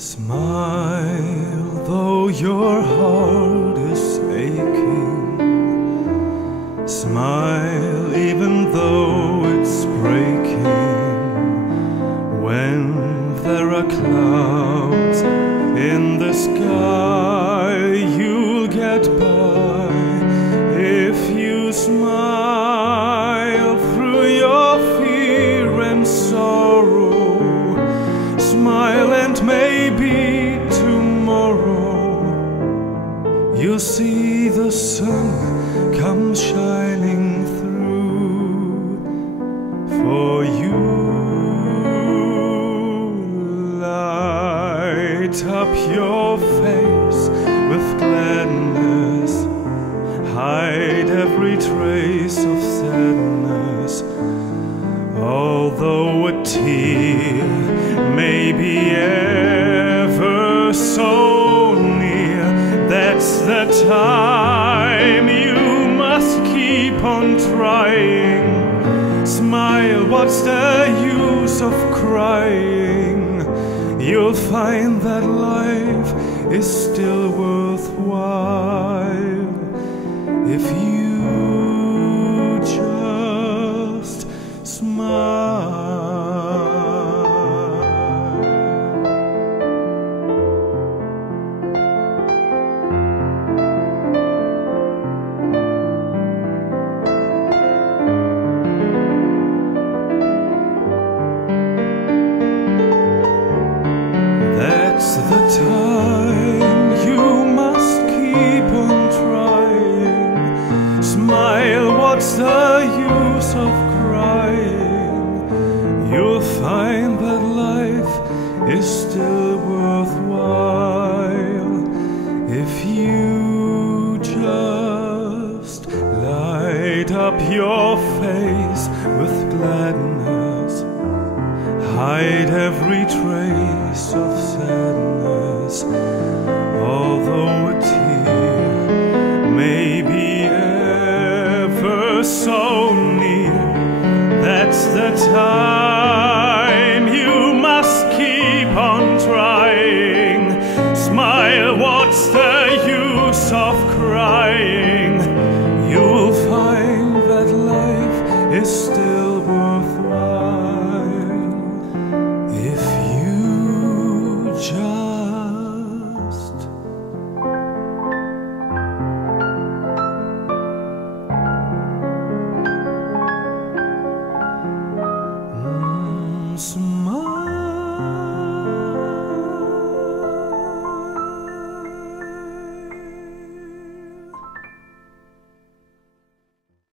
Smile, though your heart is aching. Smile, even though it's breaking. When there are clouds in the sky, you'll get by if you smile through your fear and sorrow. Smile, and maybe tomorrow you'll see the sun come shining through for you. Light up your face with gladness, hide every trace of sadness. Although a tear may be ever so near, that's the time you must keep on trying. Smile, what's the use of crying? You'll find that life is still worthwhile if you just smile. That's the time you must keep on trying. Smile, what's the use of crying? You'll find that life is still worthwhile if you just light up your face with gladness, hide every trace of sadness. Although a tear may be ever so near, that's the time